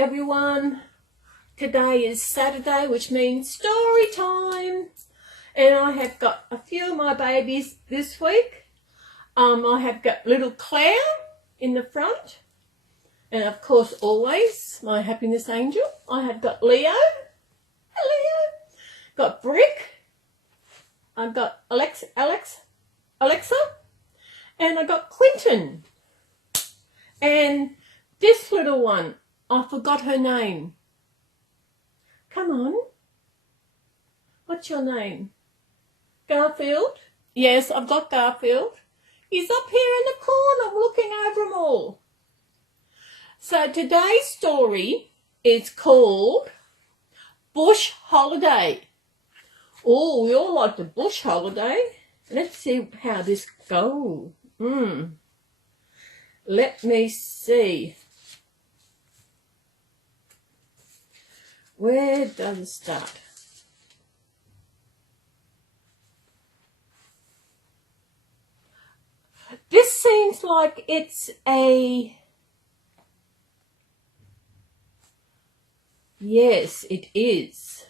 everyone. Today is Saturday, which means story time. And I have got a few of my babies this week. I have got little Claire in the front. And of course, always, my happiness angel. I have got Leo. Hello. Got Brick. I've got Alexa. And I got Quentin. And this little one, I forgot her name. Come on. What's your name? Garfield? Yes, I've got Garfield. He's up here in the corner looking over them all. So today's story is called Bush Holiday. Oh, we all like the bush holiday. Let's see how this goes. Let me see. Where does it start? This seems like it's a... Yes, it is.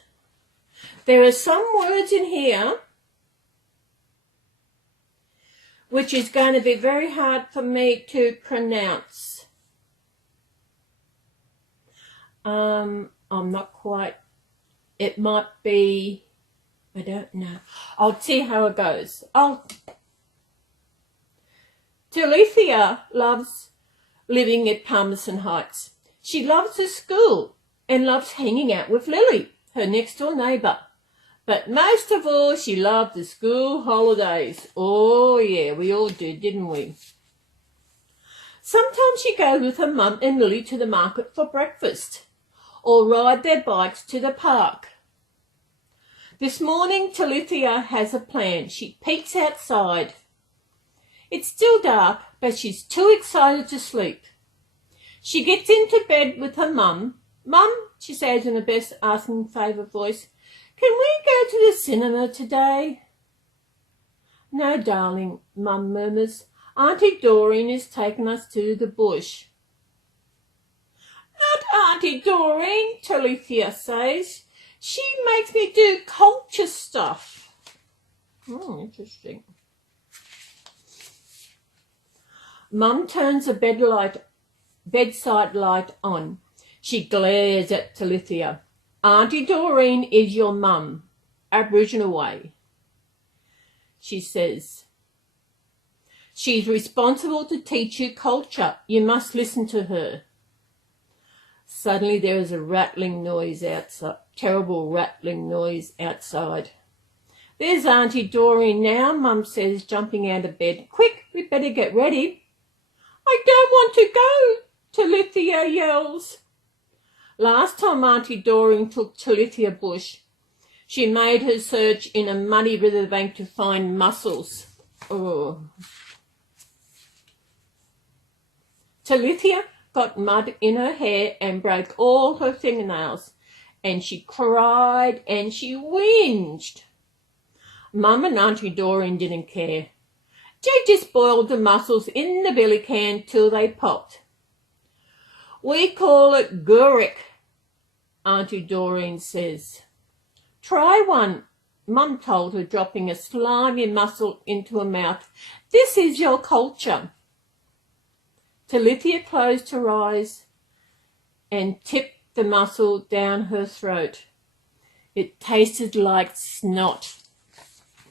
There are some words in here which is going to be very hard for me to pronounce. I'm not quite, it might be, I don't know. I'll see how it goes. Talithia loves living at Palmerston Heights. She loves the school and loves hanging out with Lily, her next door neighbour. But most of all, she loved the school holidays. Oh, yeah, we all did, didn't we? Sometimes she goes with her mum and Lily to the market for breakfast or ride their bikes to the park. This morning, Talithia has a plan. She peeks outside. It's still dark, but she's too excited to sleep. She gets into bed with her mum. Mum, she says in her best asking favour voice, can we go to the cinema today? No, darling, Mum murmurs. Auntie Doreen is taking us to the bush. Not Auntie Doreen, Talithia says. She makes me do culture stuff. Oh, interesting. Mum turns the bedside light on. She glares at Talithia. Auntie Doreen is your mum, Aboriginal way. She says, she's responsible to teach you culture. You must listen to her. Suddenly there is a rattling noise outside, terrible rattling noise outside. There's Auntie Doreen now, Mum says, jumping out of bed. Quick, we better get ready. I don't want to go, Talithia yells. Last time Auntie Doreen took Talithia bush, she made her search in a muddy riverbank to find mussels. Oh. Talithia got mud in her hair and broke all her fingernails, and she cried and she whinged. Mum and Auntie Doreen didn't care. They just boiled the mussels in the billy can till they popped. We call it gurrick, Auntie Doreen says. Try one, Mum told her, dropping a slimy mussel into her mouth. This is your culture. Talithia closed her eyes and tipped the mussel down her throat. It tasted like snot.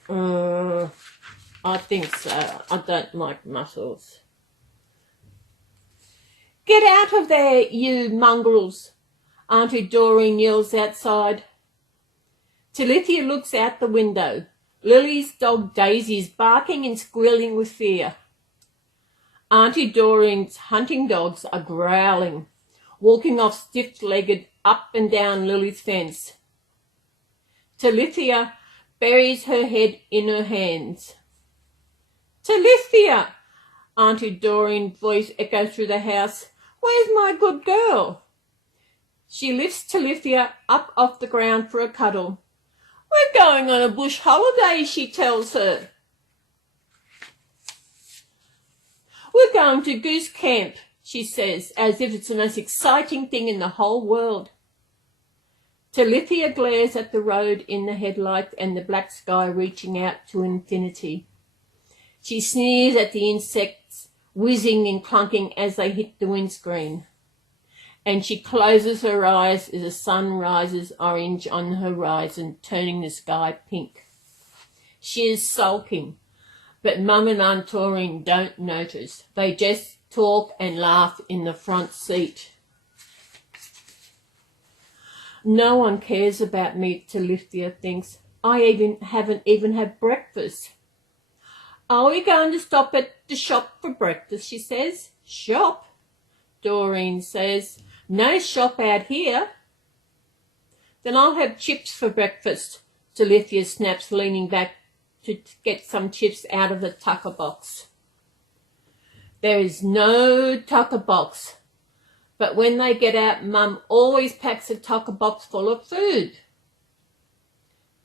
I think so. I don't like mussels. Get out of there, you mongrels, Auntie Doreen yells outside. Talithia looks out the window. Lily's dog Daisy is barking and squealing with fear. Auntie Doreen's hunting dogs are growling, walking off stiff-legged up and down Lily's fence. Talithia buries her head in her hands. Talithia, Auntie Doreen's voice echoes through the house. Where's my good girl? She lifts Talithia up off the ground for a cuddle. We're going on a bush holiday, she tells her. We're going to Goose Camp, she says, as if it's the most exciting thing in the whole world. Celys glares at the road in the headlight and the black sky reaching out to infinity. She sneers at the insects whizzing and clunking as they hit the windscreen. And she closes her eyes as the sun rises orange on the horizon, turning the sky pink. She is sulking, but Mum and Aunt Doreen don't notice. They just talk and laugh in the front seat. No one cares about me, Celys thinks. I haven't even had breakfast. Are we going to stop at the shop for breakfast, she says. Shop? Doreen says. No shop out here. Then I'll have chips for breakfast, Celys snaps, leaning back to get some chips out of the tucker box. There is no tucker box, but when they get out, Mum always packs a tucker box full of food.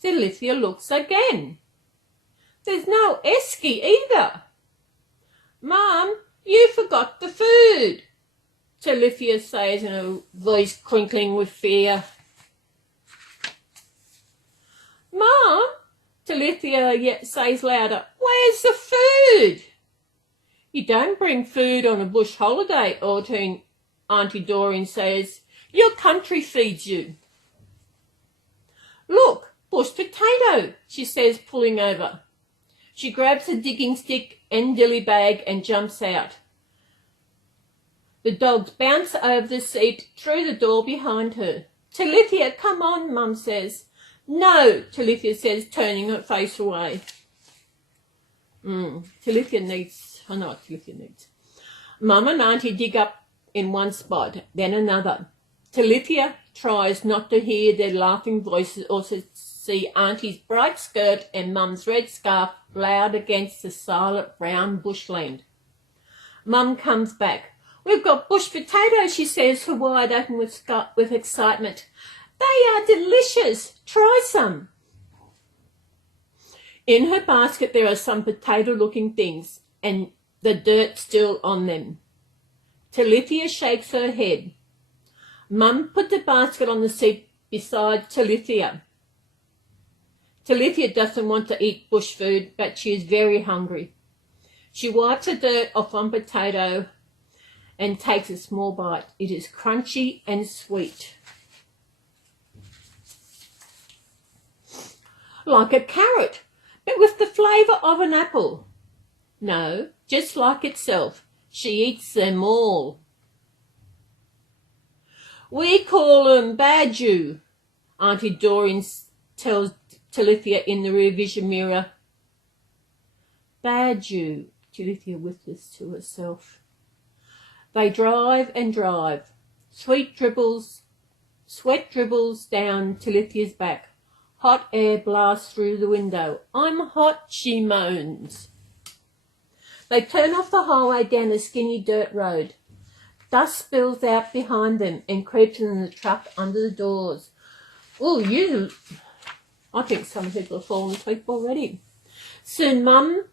Celys looks again. There's no esky either. Mum, you forgot the food, Celys says in a voice crinkling with fear. Mum, Celys says louder, where's the food? You don't bring food on a bush holiday, Auntie Doreen says. Your country feeds you. Look, bush potato, she says, pulling over. She grabs a digging stick and dilly bag and jumps out. The dogs bounce over the seat through the door behind her. Celys, come on, Mum says. No, Celys says, turning her face away. Celys needs, I know what Celys needs. Mum and Auntie dig up in one spot, then another. Celys tries not to hear their laughing voices or to see Auntie's bright skirt and Mum's red scarf loud against the silent brown bushland. Mum comes back. We've got bush potatoes, she says, her wide open with excitement. They are delicious. Try some. In her basket there are some potato-looking things and the dirt still on them. Celys shakes her head. Mum put the basket on the seat beside Celys. Celys doesn't want to eat bush food, but she is very hungry. She wipes the dirt off one potato and takes a small bite. It is crunchy and sweet. Like a carrot, but with the flavour of an apple. No, just like itself. She eats them all. We call them badger, Auntie Doreen tells Celys in the rear vision mirror. Badger, Celys whispers to herself. They drive and drive. Sweat dribbles down Celys's back. Hot air blasts through the window. I'm hot, she moans. They turn off the highway down a skinny dirt road. Dust spills out behind them and creeps in the truck under the doors. I think some people have fallen asleep already. Soon Mum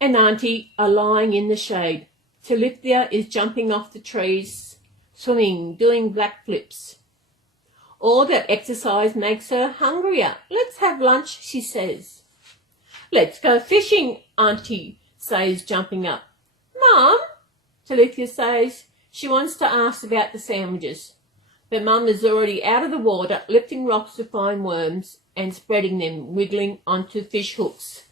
and Auntie are lying in the shade. Celys is jumping off the trees, swimming, doing black flips. All that exercise makes her hungrier. Let's have lunch, she says. Let's go fishing, Auntie says, jumping up. Mum, Celys says. She wants to ask about the sandwiches, but Mum is already out of the water, lifting rocks to find worms and spreading them, wiggling onto fish hooks.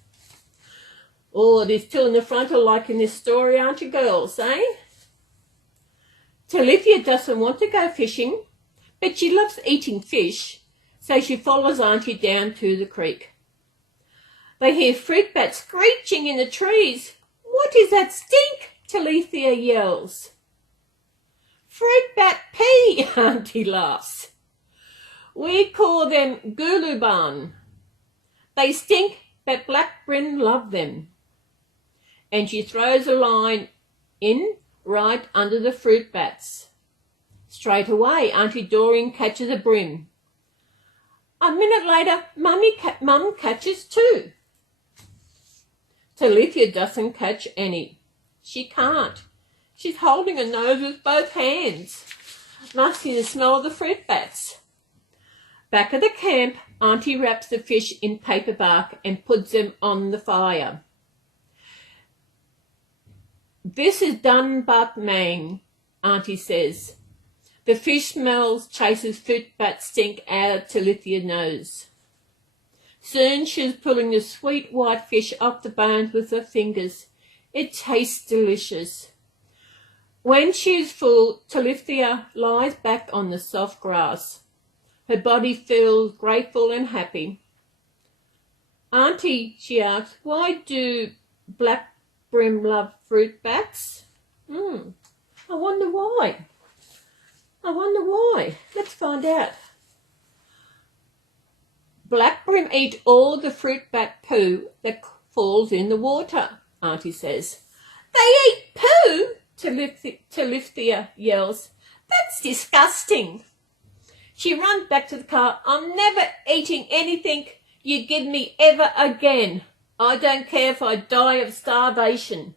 Oh, these two in the front are like in this story, aren't you girls, eh? Celys doesn't want to go fishing, but she loves eating fish, so she follows Auntie down to the creek. They hear fruit bats screeching in the trees. What is that stink? Celys yells. Fruit bat pea, Auntie laughs. We call them guluban. They stink, but black brin love them. And she throws a line in right under the fruit bats. Straight away, Auntie Doreen catches a brim. A minute later, Mum catches two. Celys doesn't catch any. She can't. She's holding her nose with both hands. Must see the smell of the fruit bats. Back at the camp, Auntie wraps the fish in paper bark and puts them on the fire. This is done but mang, Auntie says. The fish smells chases fruit bat stink out of Celys's nose. Soon she's pulling the sweet white fish off the bones with her fingers. It tastes delicious. When she is full, Celys lies back on the soft grass. Her body feels grateful and happy. Auntie, she asks, why do black brim love fruit bats? I wonder why. Let's find out. Black brim eat all the fruit bat poo that falls in the water, Auntie says. They eat poo? Celys yells. That's disgusting. She runs back to the car. I'm never eating anything you give me ever again. I don't care if I die of starvation.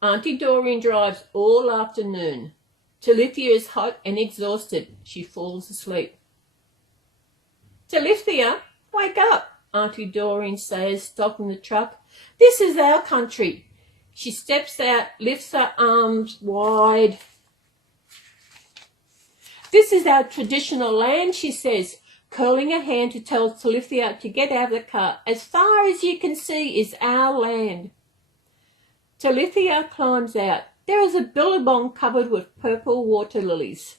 Auntie Doreen drives all afternoon. Celys is hot and exhausted. She falls asleep. Celys, wake up, Auntie Doreen says, stopping the truck. This is our country. She steps out, lifts her arms wide. This is our traditional land, she says, curling her hand to tell Celys to get out of the car. As far as you can see is our land. Celys climbs out. There is a billabong covered with purple water lilies.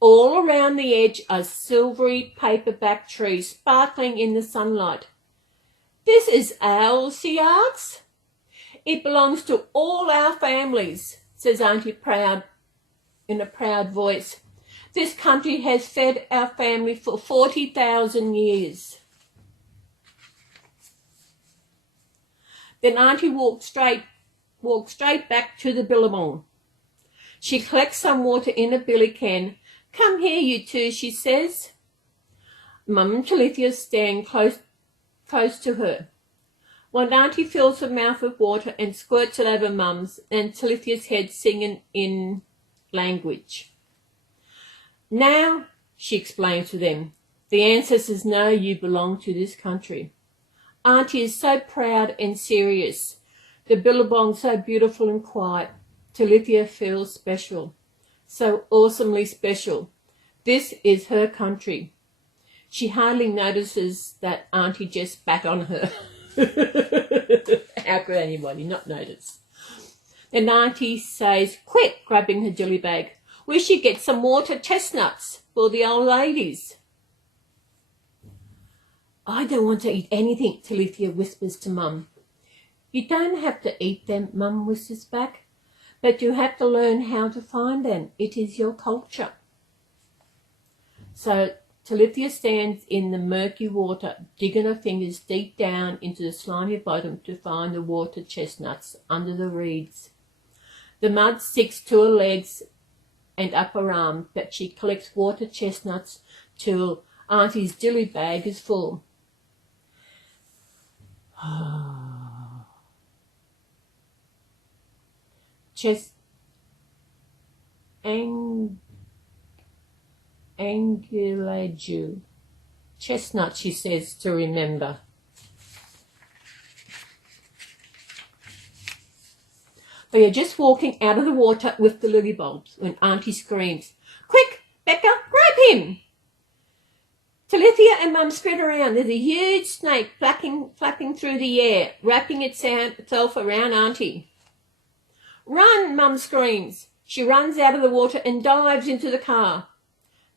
All around the edge are silvery paperback trees sparkling in the sunlight. This is ours, she asks. It belongs to all our families, says Auntie in a proud voice. This country has fed our family for 40,000 years. Then Auntie walked straight back to the billabong. She collects some water in a billy can. Come here, you two, she says. Mum and Celys stand close to her. One Auntie fills her mouth with water and squirts it over Mum's and Celys's head, singing in language. Now, she explains to them, the ancestors know you belong to this country. Auntie is so proud and serious. The billabong so beautiful and quiet. Celys feels special. So awesomely special. This is her country. She hardly notices that Auntie just spat on her. How could anybody not notice? Then Auntie says, quick, grabbing her jelly bag, we should get some water chestnuts for the old ladies. I don't want to eat anything, Celys whispers to Mum. You don't have to eat them, Mum whispers back, but you have to learn how to find them. It is your culture. So Celys stands in the murky water, digging her fingers deep down into the slimy bottom to find the water chestnuts under the reeds. The mud sticks to her legs and up her arm, but she collects water chestnuts till Auntie's dilly bag is full. Angulaju. Chestnut, she says, to remember. They are just walking out of the water with the lily bulbs when Auntie screams, quick, Becca, grab him! Celys and Mum spin around. There's a huge snake flapping through the air, wrapping itself around Auntie. Run, Mum screams. She runs out of the water and dives into the car.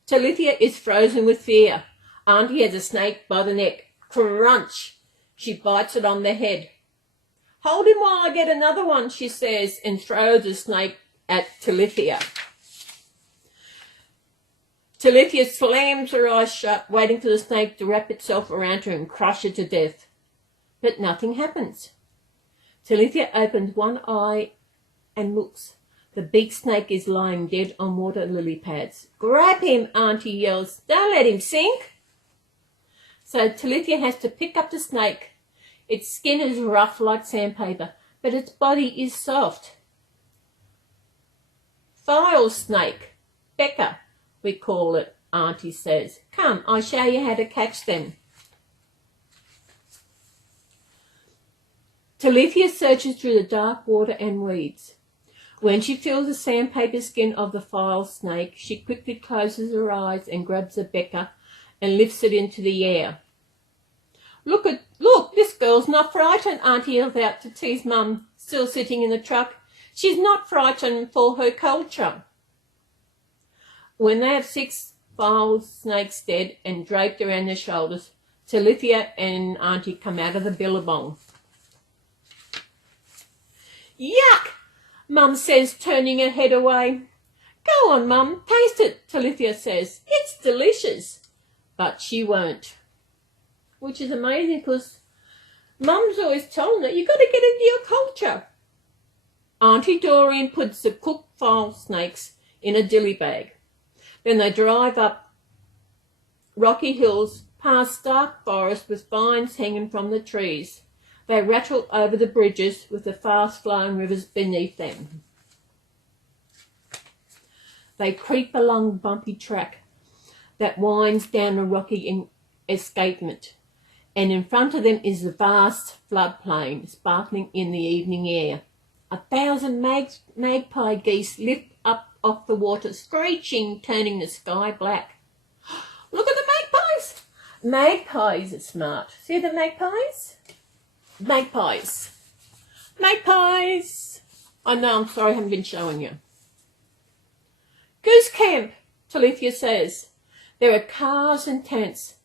Celys is frozen with fear. Auntie has a snake by the neck. Crunch! She bites it on the head. Hold him while I get another one, she says, and throws the snake at Celys. Celys slams her eyes shut, waiting for the snake to wrap itself around her and crush her to death. But nothing happens. Celys opens one eye and looks. The big snake is lying dead on water lily pads. Grab him, Auntie yells. Don't let him sink. So Celys has to pick up the snake. Its skin is rough like sandpaper, but its body is soft. File snake, Becca, we call it, Auntie says. Come, I'll show you how to catch them. Talithia searches through the dark water and weeds. When she feels the sandpaper skin of the file snake, she quickly closes her eyes and grabs a Becca and lifts it into the air. Look, this girl's not frightened, Auntie yells out to tease Mum, still sitting in the truck. She's not frightened for her culture. When they have 6 file snakes dead and draped around their shoulders, Talithia and Auntie come out of the billabong. Yuck! Mum says, turning her head away. Go on, Mum, taste it, Talithia says. It's delicious. But she won't. Which is amazing because Mum's always telling her, you've got to get into your culture. Auntie Doreen puts the cooked file snakes in a dilly bag. Then they drive up rocky hills, past stark forests with vines hanging from the trees. They rattle over the bridges with the fast-flowing rivers beneath them. They creep along a bumpy track that winds down a rocky escarpment, and in front of them is the vast floodplain sparkling in the evening air. 1,000 magpie geese lift up off the water, screeching, turning the sky black. Look at the magpies! Magpies are smart. See the magpies? Magpies. Magpies! Oh no, I'm sorry, I haven't been showing you. Goose camp, Talithia says. There are cars and tents.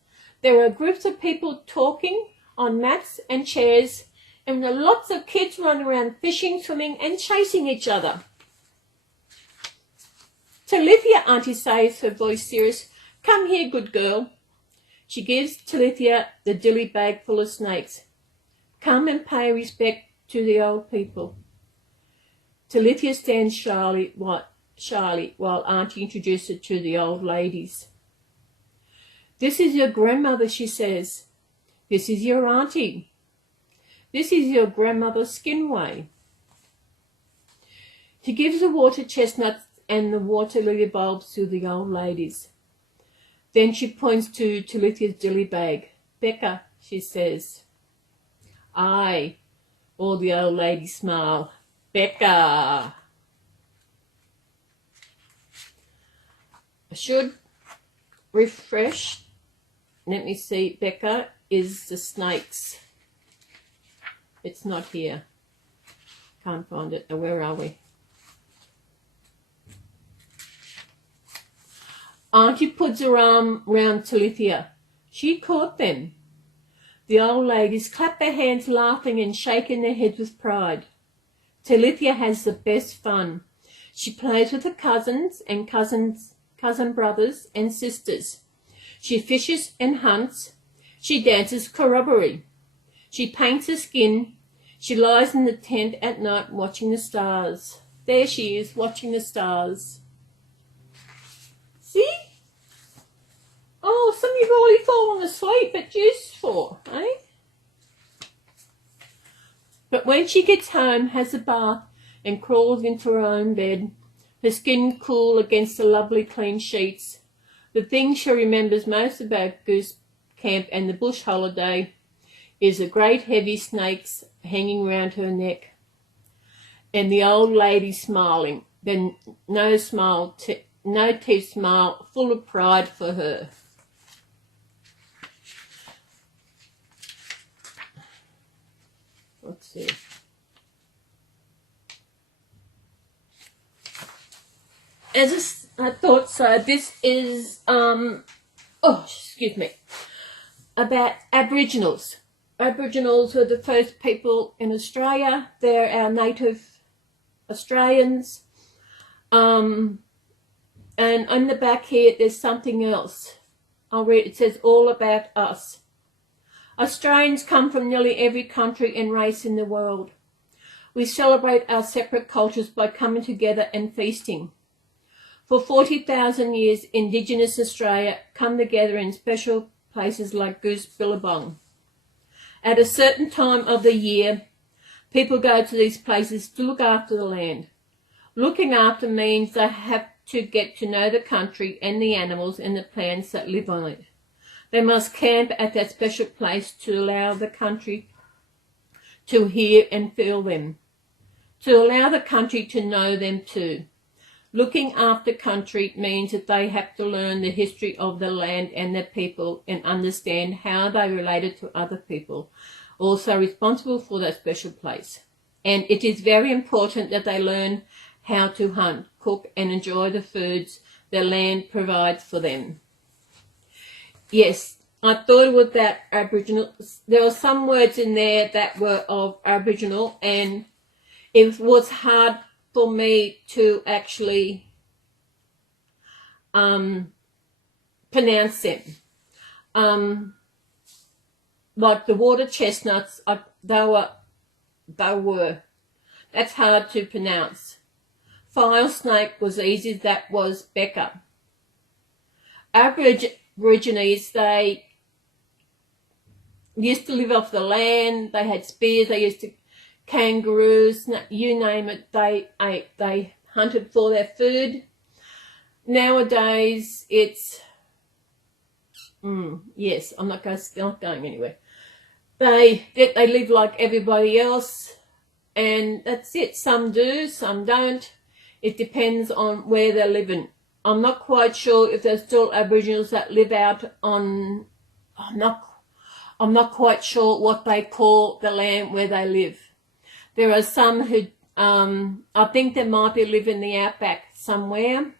There are groups of people talking on mats and chairs, and there are lots of kids running around fishing, swimming and chasing each other. Talithia, Auntie says, her voice serious. Come here, good girl. She gives Talithia the dilly bag full of snakes. Come and pay respect to the old people. Talithia stands shyly while Auntie introduces her to the old ladies. This is your grandmother, she says. This is your auntie. This is your grandmother Skinway. She gives the water chestnuts and the water lily bulbs to the old ladies. Then she points to Talithia's dilly bag. Becca, she says. Aye, all the old ladies smile. Becca. I should refresh. Let me see. Becca is the snakes. It's not here. Can't find it. Where are we? Auntie puts her arm round Talithia. She caught them. The old ladies clap their hands laughing and shaking their heads with pride. Talithia has the best fun. She plays with her cousins and cousin brothers and sisters. She fishes and hunts. She dances corroboree. She paints her skin. She lies in the tent at night watching the stars. There she is, watching the stars. See? Oh, some of you have already fallen asleep, but useful, eh? But when she gets home, has a bath, and crawls into her own bed, her skin cool against the lovely clean sheets, the thing she remembers most about Goose Camp and the bush holiday is the great heavy snakes hanging round her neck, and the old lady smiling, then no teeth smile, full of pride for her. Let's see. As I thought so, this is, about Aboriginals. Aboriginals were the first people in Australia. They're our native Australians. And on the back here, there's something else. I'll read. It says all about us. Australians come from nearly every country and race in the world. We celebrate our separate cultures by coming together and feasting. For 40,000 years, Indigenous Australia come together in special places like Goose Billabong. At a certain time of the year, people go to these places to look after the land. Looking after means they have to get to know the country and the animals and the plants that live on it. They must camp at that special place to allow the country to hear and feel them, to allow the country to know them too. Looking after country means that they have to learn the history of the land and the people and understand how they related to other people, also responsible for that special place. And it is very important that they learn how to hunt, cook and enjoy the foods the land provides for them. Yes, I thought with that Aboriginal, there were some words in there that were of Aboriginal, and it was hard for me to actually pronounce them. Like the water chestnuts, they were, that's hard to pronounce. File snake was easy, that was Becca. Aborigines, they used to live off the land, they had spears, they used to kangaroos, you name it, they ate, they hunted for their food. Nowadays, it's, yes, I'm not going anywhere. They live like everybody else, and that's it. Some do, some don't. It depends on where they're living. I'm not quite sure if there's still Aboriginals that live out on, I'm not quite sure what they call the land where they live. There are some who, I think they might be living in the outback somewhere.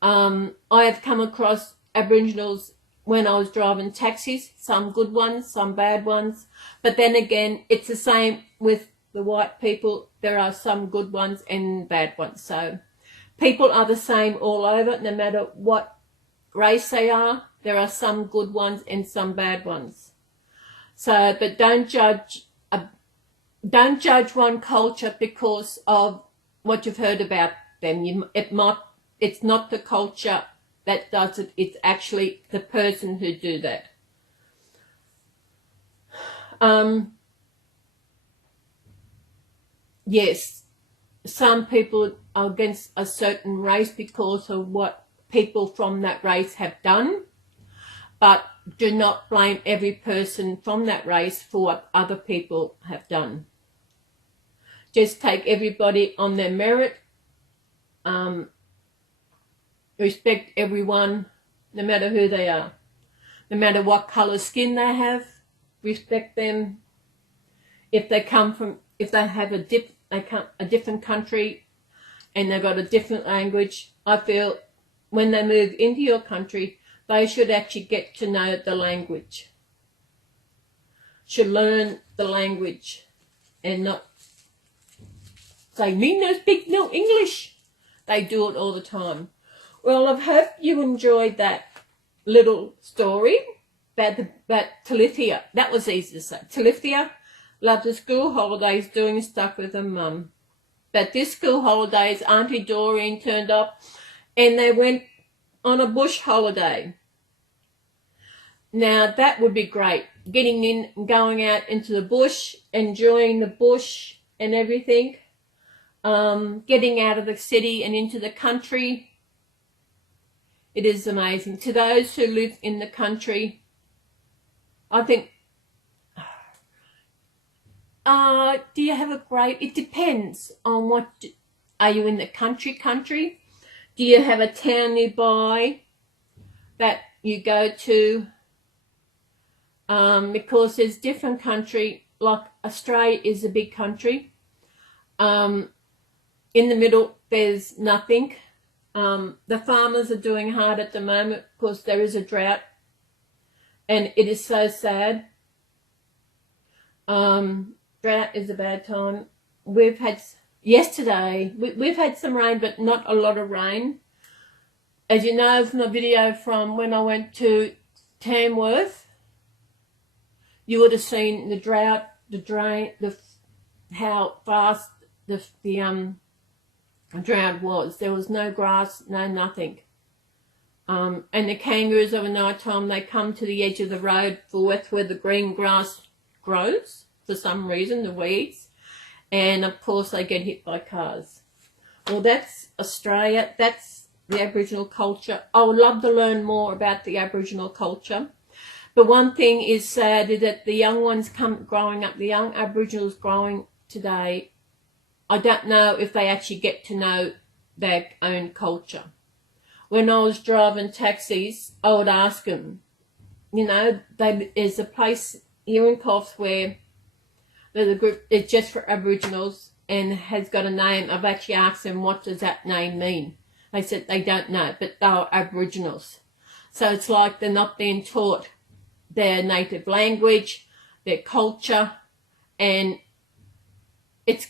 I have come across Aboriginals when I was driving taxis, some good ones, some bad ones. But then again, it's the same with the white people. There are some good ones and bad ones. So people are the same all over, no matter what race they are. There are some good ones and some bad ones. So, but don't judge one culture because of what you've heard about them. It's not the culture that does it. It's actually the person who do that. Yes, some people are against a certain race because of what people from that race have done, but do not blame every person from that race for what other people have done. Just take everybody on their merit. Respect everyone, no matter who they are. No matter what colour skin they have, respect them. If they have a different country and they've got a different language, I feel when they move into your country, they should actually get to know the language. Should learn the language and not say, me no speak no English. They do it all the time. Well, I hope you enjoyed that little story about Talithia. That was easy to say. Talithia loved the school holidays doing stuff with her mum. But this school holidays, Auntie Doreen turned up and they went on a bush holiday. Now, that would be great. Getting in and going out into the bush, enjoying the bush and everything. Getting out of the city and into the country. It is amazing. To those who live in the country, I think, do you have a great, it depends on what, are you in the country? Do you have a town nearby that you go to? Because there's different country, like Australia is a big country. In the middle, there's nothing. The farmers are doing hard at the moment because there is a drought and it is so sad. Drought is a bad time. We've had, yesterday, we've had some rain, but not a lot of rain. As you know from the video from when I went to Tamworth, you would have seen the drought, the drain, how fast the drought was. There was no grass, no nothing. And the kangaroos over night time, they come to the edge of the road for where the green grass grows for some reason, the weeds. And of course they get hit by cars. Well, that's Australia. That's the Aboriginal culture. I would love to learn more about the Aboriginal culture. But one thing is sad is that the young ones growing up, the young Aboriginals growing today, I don't know if they actually get to know their own culture. When I was driving taxis, I would ask them, you know, there's a place here in Coffs where there's a group, it's just for Aboriginals and has got a name. I've actually asked them, what does that name mean? They said they don't know, but they're Aboriginals. So it's like they're not being taught their native language, their culture, and it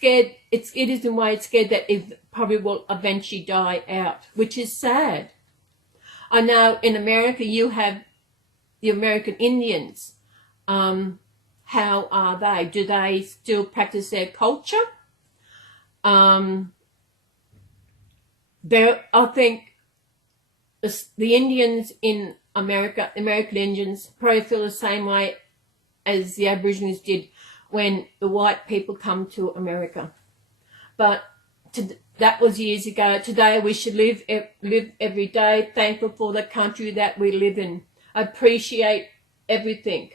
is in a way it's scared that it probably will eventually die out, which is sad. I know in America you have the American Indians. How are they? Do they still practice their culture? I think the Indians in America, American Indians, probably feel the same way as the Aborigines did when the white people come to America. But that was years ago. Today we should live every day, thankful for the country that we live in. Appreciate everything.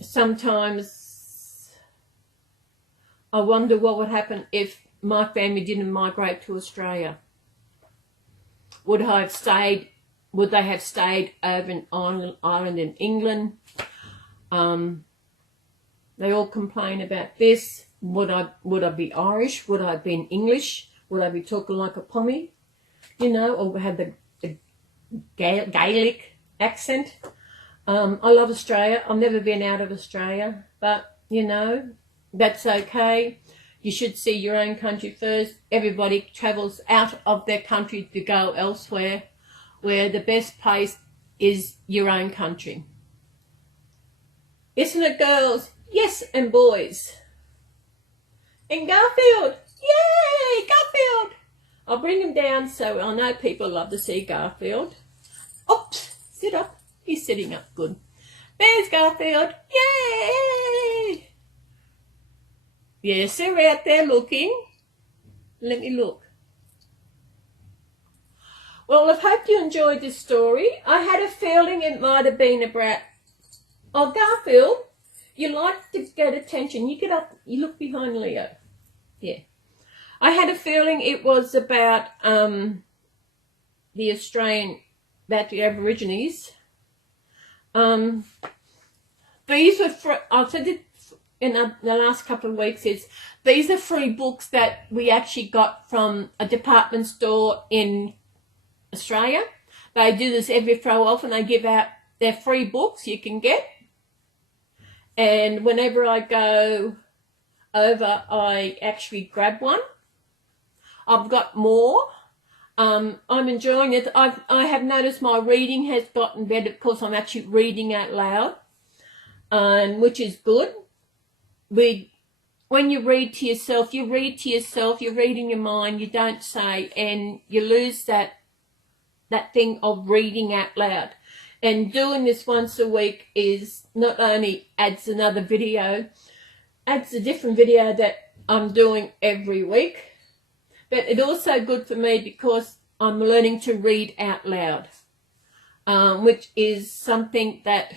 Sometimes I wonder what would happen if my family didn't migrate to Australia. Would they have stayed over in Ireland and England? They all complain about this. Would I be Irish? Would I have been English? Would I be talking like a Pommy? You know, or have the Gaelic accent? I love Australia. I've never been out of Australia, but you know, that's okay. You should see your own country first. Everybody travels out of their country to go elsewhere, where the best place is your own country. Isn't it, girls? Yes, and boys. And Garfield. Yay, Garfield. I'll bring him down so I know people love to see Garfield. Oops, sit up. He's sitting up good. There's Garfield. Yay! Yes, they're out there looking. Let me look. Well, I hope you enjoyed this story. I had a feeling it might have been about... Oh, Garfield, you like to get attention. You get up, you look behind Leo. Yeah. I had a feeling it was about the Aborigines. These were, I've said it in the last couple of weeks, these are free books that we actually got from a department store in Australia. They do this every so often. They give out their free books you can get. And whenever I go over, I actually grab one. I've got more. I'm enjoying it. I have noticed my reading has gotten better because I'm actually reading out loud, which is good. When you read to yourself, you're reading your mind, you don't say, and you lose that thing of reading out loud. And doing this once a week is not only adds another video, adds a different video that I'm doing every week, but it's also good for me because I'm learning to read out loud, which is something that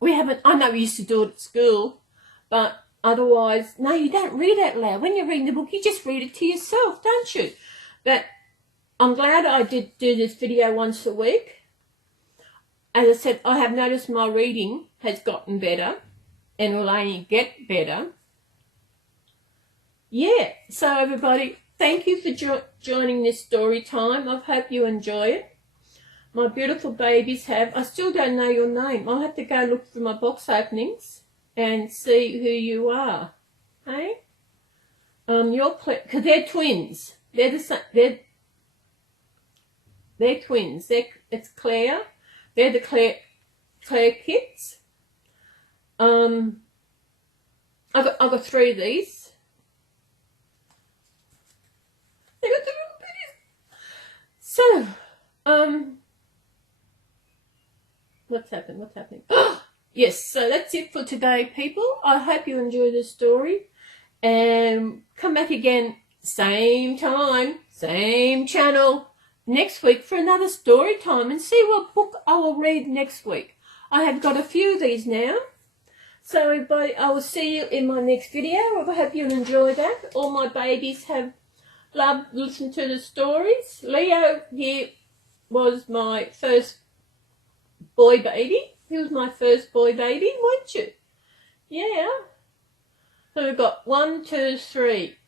we haven't, I know we used to do it at school, but otherwise, no, you don't read out loud. When you're reading the book, you just read it to yourself, don't you? But I'm glad I did do this video once a week. As I said, I have noticed my reading has gotten better and will only get better. Yeah, so everybody, thank you for joining this story time. I hope you enjoy it. My beautiful babies have, I still don't know your name. I'll have to go look through my box openings and see who you are. Hey? Because they're twins. They're the same, they're twins. It's Claire. They're the Claire kids. I've got 3 of these. They got the little bitties. So, what's happening? Yes, so that's it for today, people. I hope you enjoyed the story. And come back again, same time, same channel, next week for another story time and see what book I will read next week. I have got a few of these now. So everybody, I will see you in my next video. I hope you enjoyed that. All my babies have loved listening to the stories. Leo here was my first boy baby. He was my first boy baby, weren't you? Yeah. So we've got 1, 2, 3.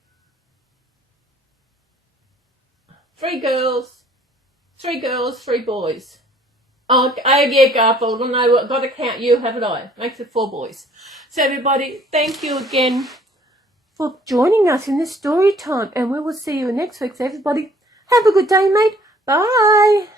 3 girls, 3 boys. Oh yeah, Garfield. I know, I've got to count you, haven't I? Makes it 4 boys. So everybody, thank you again for joining us in this story time. And we will see you next week. So everybody, have a good day, mate. Bye.